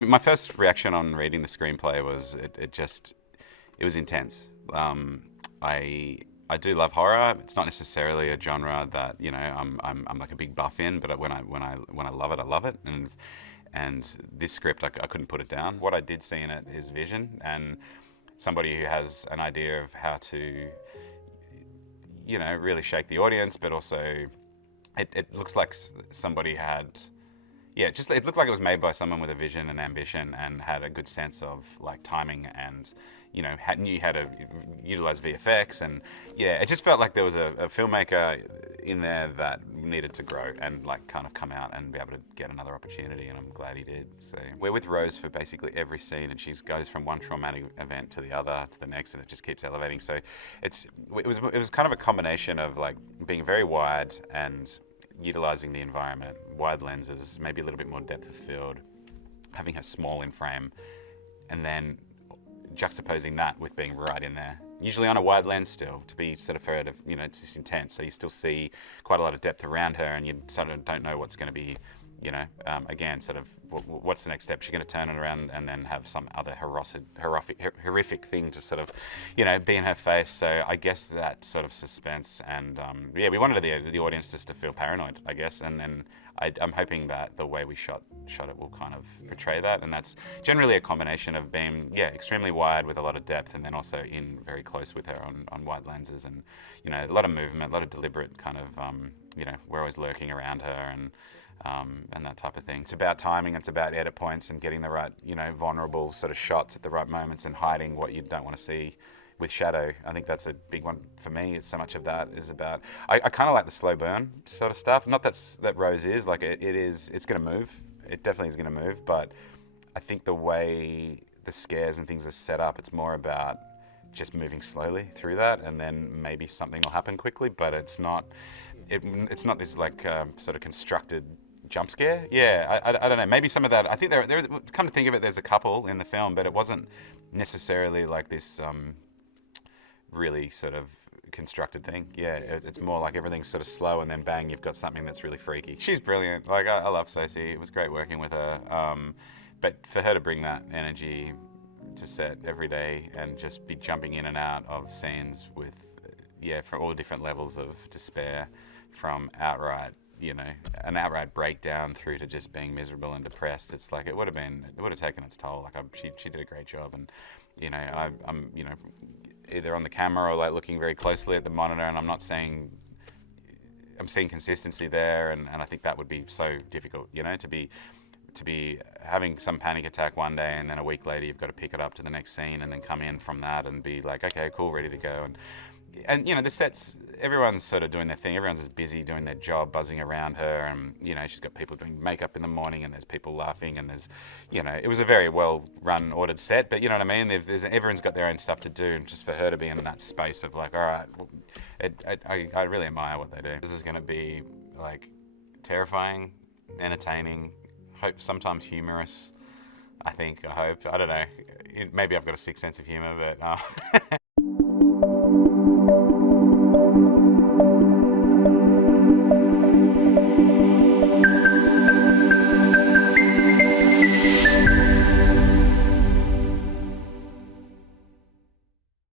My first reaction on reading the screenplay was it was intense. I do love horror. It's not necessarily a genre that I'm like a big buff in, but when I love it, I love it. And this script, I couldn't put it down. What I did see in it is vision and somebody who has an idea of how to really shake the audience, but also it looks like somebody had just it looked like it was made by someone with a vision and ambition and had a good sense of like timing and knew how to utilize VFX. And it just felt like there was a filmmaker in there that needed to grow and like kind of come out and be able to get another opportunity, and I'm glad he did. So we're with Rose for basically every scene, and she goes from one traumatic event to the other to the next, and it just keeps elevating. So it was kind of a combination of like being very wide and utilizing the environment, wide lenses, maybe a little bit more depth of field, having her small in frame, and then juxtaposing that with being right in there. Usually on a wide lens still, to be sort of for it, it's just intense. So you still see quite a lot of depth around her, and you sort of don't know what's going to be, again, sort of what's the next step? She's going to turn it around and then have some other horrific thing to sort of, be in her face. So I guess that sort of suspense, and we wanted the audience just to feel paranoid, I guess, and then I'm hoping that the way we shot it will kind of portray that, and that's generally a combination of being extremely wide with a lot of depth, and then also in very close with her on wide lenses, and a lot of movement, a lot of deliberate kind of we're always lurking around her, and that type of thing. It's about timing, it's about edit points and getting the right vulnerable sort of shots at the right moments and hiding what you don't want to see with shadow. I think that's a big one for me. It's so much of that is about, I kind of like the slow burn sort of stuff. Not that Rose is, like it's going to move. It definitely is going to move, but I think the way the scares and things are set up, it's more about just moving slowly through that, and then maybe something will happen quickly, but it's not this like sort of constructed jump scare. I don't know. Maybe some of that. I think there. Come to think of it, there's a couple in the film, but it wasn't necessarily like this really sort of constructed thing. It's more like everything's sort of slow, and then bang, you've got something that's really freaky. She's brilliant. Like I love Stasey. It was great working with her. But for her to bring that energy to set every day and just be jumping in and out of scenes with for all different levels of despair, from outright an outright breakdown through to just being miserable and depressed. It's like it would have taken its toll. Like she did a great job, and I'm either on the camera or like looking very closely at the monitor, and I'm seeing consistency there, and I think that would be so difficult, to be having some panic attack one day, and then a week later you've got to pick it up to the next scene and then come in from that and be like, okay, cool, ready to go. And the sets, everyone's sort of doing their thing. Everyone's just busy doing their job, buzzing around her, and she's got people doing makeup in the morning, and there's people laughing, and there's it was a very well run, ordered set. But you know what I mean? Everyone's got their own stuff to do, and just for her to be in that space of like, all right, I really admire what they do. This is going to be like terrifying, entertaining, hope sometimes humorous. I hope. I don't know. Maybe I've got a sick sense of humor, but.